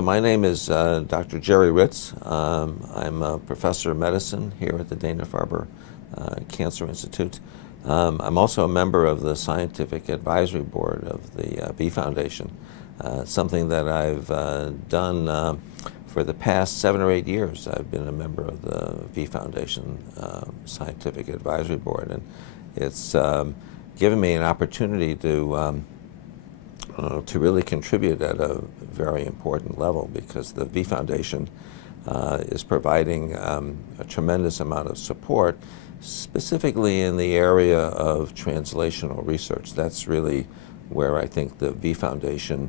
My name is Dr. Jerry Ritz. I'm a professor of medicine here at the Dana-Farber Cancer Institute. I'm also a member of the scientific advisory board of the V Foundation, something that I've done for the past 7 or 8 years. I've been a member of the V Foundation scientific advisory board, and it's given me an opportunity to really contribute at a very important level, because the V Foundation is providing a tremendous amount of support, specifically in the area of translational research. That's really where I think the V Foundation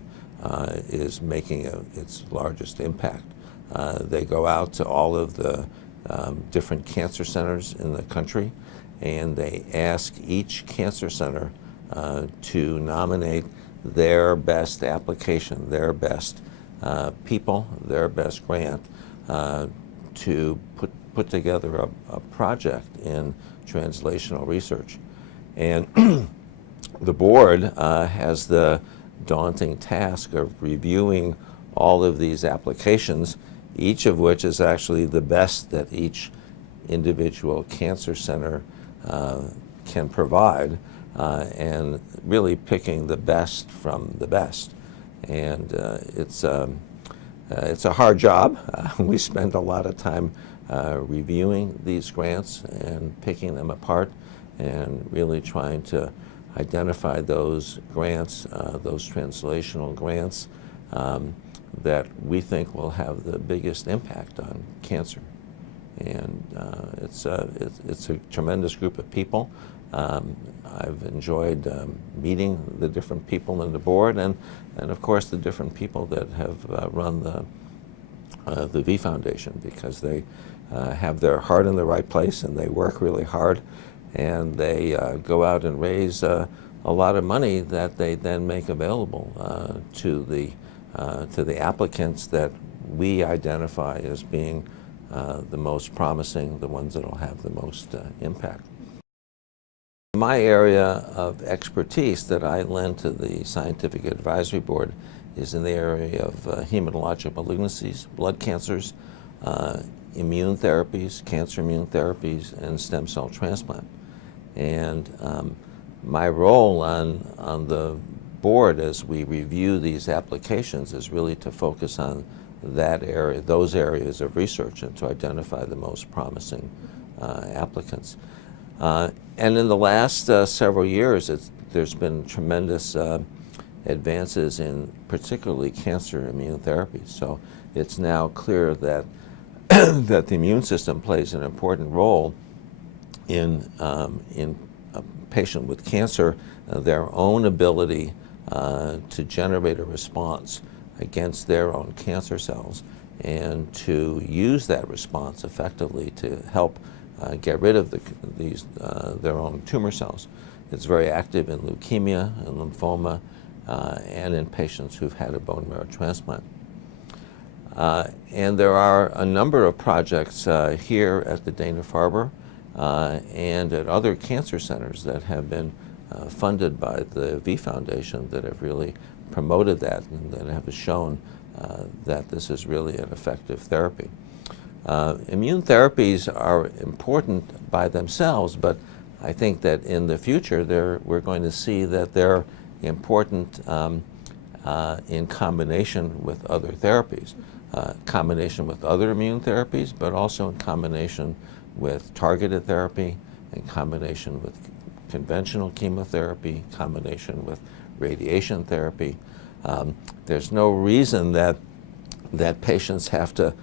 is making its largest impact. They go out to all of the different cancer centers in the country, and they ask each cancer center to nominate their best application, their best people, their best grant to put together a project in translational research. And the board has the daunting task of reviewing all of these applications, each of which is actually the best that each individual cancer center can provide, and really picking the best from the best. And it's a hard job. We spend a lot of time reviewing these grants and picking them apart, and really trying to identify those grants, those translational grants that we think will have the biggest impact on cancer. And it's a tremendous group of people. I've enjoyed meeting the different people in the board, and of course the different people that have run the V Foundation, because they have their heart in the right place, and they work really hard, and they go out and raise a lot of money that they then make available to the applicants that we identify as being the most promising, the ones that will have the most impact. My area of expertise that I lend to the Scientific Advisory Board is in the area of hematologic malignancies, blood cancers, immune therapies, cancer immune therapies, and stem cell transplant. And my role on the board as we review these applications is really to focus on that area, those areas of research, and to identify the most promising applicants. And in the last several years, there's been tremendous advances in particularly cancer immune therapy. So it's now clear that that the immune system plays an important role in a patient with cancer, their own ability to generate a response against their own cancer cells, and to use that response effectively to help get rid of their own tumor cells. It's very active in leukemia and lymphoma, and in patients who've had a bone marrow transplant. And there are a number of projects here at the Dana-Farber and at other cancer centers that have been funded by the V Foundation that have really promoted that, and that have shown that this is really an effective therapy. Immune therapies are important by themselves, but I think that in the future we're going to see that they're important in combination with other therapies, combination with other immune therapies, but also in combination with targeted therapy, in combination with conventional chemotherapy, combination with radiation therapy. There's no reason that patients have to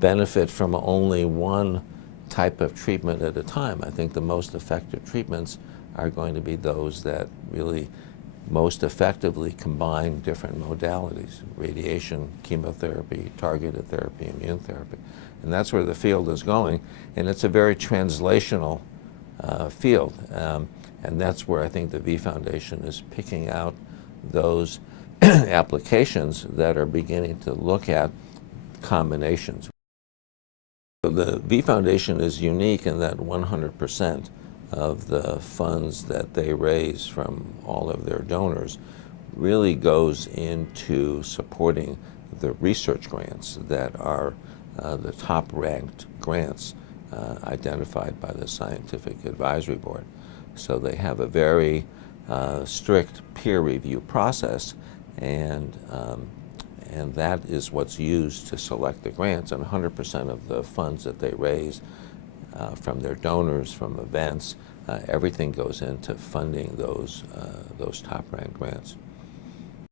benefit from only one type of treatment at a time. I think the most effective treatments are going to be those that really most effectively combine different modalities: radiation, chemotherapy, targeted therapy, immune therapy. And that's where the field is going, and it's a very translational field. And that's where I think the V Foundation is picking out those applications that are beginning to look at combinations. The V Foundation is unique in that 100% of the funds that they raise from all of their donors really goes into supporting the research grants that are the top-ranked grants identified by the Scientific Advisory Board. So they have a very strict peer review process, and that is what's used to select the grants, and 100% of the funds that they raise from their donors, from events, everything goes into funding those top-ranked grants.